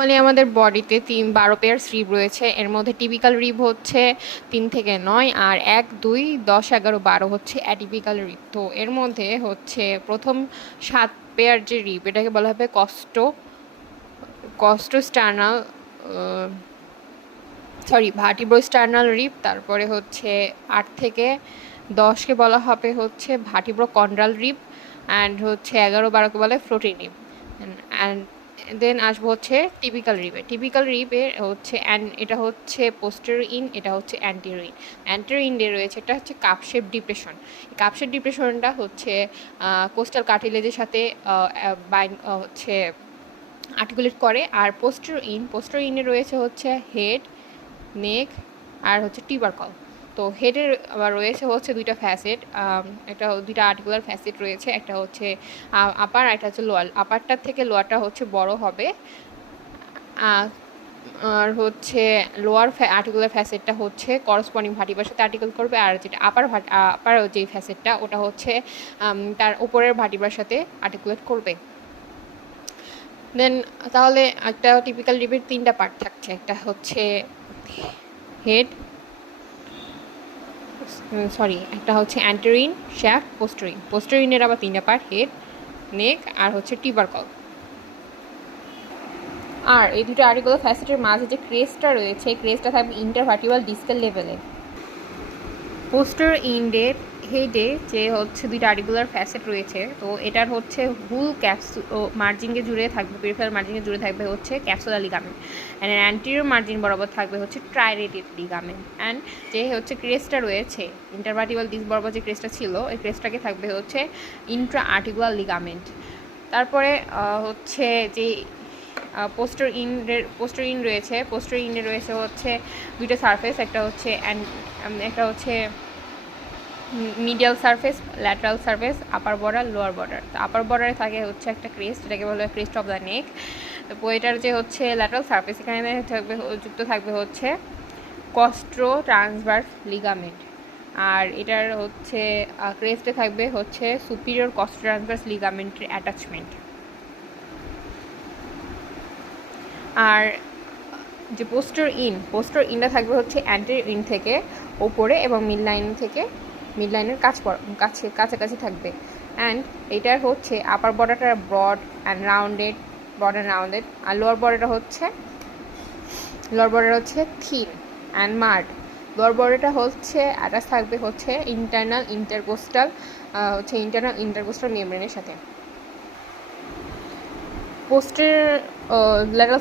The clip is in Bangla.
মানে আমাদের বডিতে 12 পেয়ার রিব রয়েছে। এর মধ্যে টিপিক্যাল রিব হচ্ছে 3 থেকে 9, আর 1, 2, 10, 11, 12 হচ্ছে অ্যাটিপিক্যাল রিব। তো এর মধ্যে হচ্ছে প্রথম 7 পেয়ার যে রিব, এটাকে বলা হবে কস্টোস্টার্নাল ভার্টিব্রোস্টার্নাল রিব। তারপরে হচ্ছে 8 থেকে 10কে বলা হবে হচ্ছে ভার্টিব্রোকন্ড্রাল রিব, অ্যান্ড হচ্ছে 11, 12কে বলে ফ্লোটিং রিব। অ্যান্ড দেন আসবো হচ্ছে টিপিক্যাল রিবে হচ্ছে এটা হচ্ছে পোস্টেরিয়র ইন, এটা হচ্ছে অ্যান্টেরিয়র ইন রয়েছে, এটা হচ্ছে কাপশেপ ডিপ্রেশন। কাপশেপ ডিপ্রেশনটা হচ্ছে কোস্টাল কার্টিলেজের সাথে হচ্ছে আর্টিকুলেট করে। আর পোস্টেরিয়র ইনে রয়েছে হচ্ছে হেড, নেক, আর হচ্ছে টিউবারকল। তো হেডের আবার রয়েছে হচ্ছে দুইটা ফ্যাসেট, একটা দুইটা আর্টিকুলার ফ্যাসেট রয়েছে, একটা হচ্ছে আপার, আর একটা হচ্ছে লোয়ার। আপারটার থেকে লোয়ারটা হচ্ছে বড় হবে, আর হচ্ছে লোয়ার আর্টিকুলার ফ্যাসেটটা হচ্ছে করসপন্ডিং ভার্টিব্রার সাথে আর্টিকুল করবে, আর যেটা আপার যে ফ্যাসেটটা ওটা হচ্ছে তার উপরের ভার্টিব্রার সাথে আর্টিকুলেট করবে। দেন তাহলে একটা টিপিক্যাল রিবের 3টা পার্ট থাকছে, একটা হচ্ছে হেড, একটা হচ্ছে অ্যান্টেরিন, শ্যাফট, পোস্টেরিনের আবার 3টা পার্ট, হেড, নেক, আর হচ্ছে টিউবারকল। আর এই দুটো আর্টিকুলার ফ্যাসেটের মাঝে যে ক্রেস্টটা রয়েছে, ক্রেস্টটা থাকবে ইন্টারভার্টিব্রাল ডিসকাল লেভেলে। পোস্টেরিয়র হেডে যে হচ্ছে দুইটা আর্টিকুলার ফ্যাসেট রয়েছে, তো এটার হচ্ছে হুল মার্জিনকে জুড়ে থাকবে, পেরিফেরাল মার্জিনকে জুড়ে থাকবে হচ্ছে capsular ligament, and anterior margin বরাবর থাকবে হচ্ছে ট্রাইরেটেড লিগামেন্ট। অ্যান্ড যে হচ্ছে ক্রেস্টটা রয়েছে ইন্টারভার্টিব্রাল ডিস্ক বরাবর যে ক্রেস্টটা ছিল, ওই ক্রেস্টটাকে থাকবে হচ্ছে ইন্ট্রা আর্টিকুলার লিগামেন্ট। তারপরে হচ্ছে যে পোস্টেরিয়র ইনে রয়েছে হচ্ছে দুইটা সারফেস, একটা হচ্ছে medial surface, lateral surface, upper border, lower border. তো আপার বর্ডারে থাকে হচ্ছে একটা ক্রেস্ট, যেটাকে বলা হয় ক্রেস্ট অফ দ্য নেক। তো এটার যে হচ্ছে ল্যাটারাল সারফেস, এখানে যুক্ত থাকবে হচ্ছে কস্ট্রো ট্রান্সভার্স লিগামেন্ট, আর এটার হচ্ছে ক্রেস্টে থাকবে হচ্ছে সুপিরিয়র কস্ট্রো ট্রান্সভার্স লিগামেন্টের অ্যাটাচমেন্ট। আর যে পোস্টেরিয়র ইনটা থাকবে হচ্ছে অ্যান্টেরিয়র ইন থেকে ওপরে, এবং মিড লাইনের কাছাকাছি থাকবে। অ্যান্ড এটার হচ্ছে আপার বর্ডারটা ব্রড অ্যান্ড রাউন্ডেড, আর লোয়ার বর্ডারটা হচ্ছে থিন অ্যান্ড মার্ড। লোয়ার বর্ডারটা হচ্ছে অ্যাটাচ থাকবে হচ্ছে ইন্টারনাল ইন্টারকোস্টাল মেমব্রেনের সাথে। পোস্টের ল্যাটারাল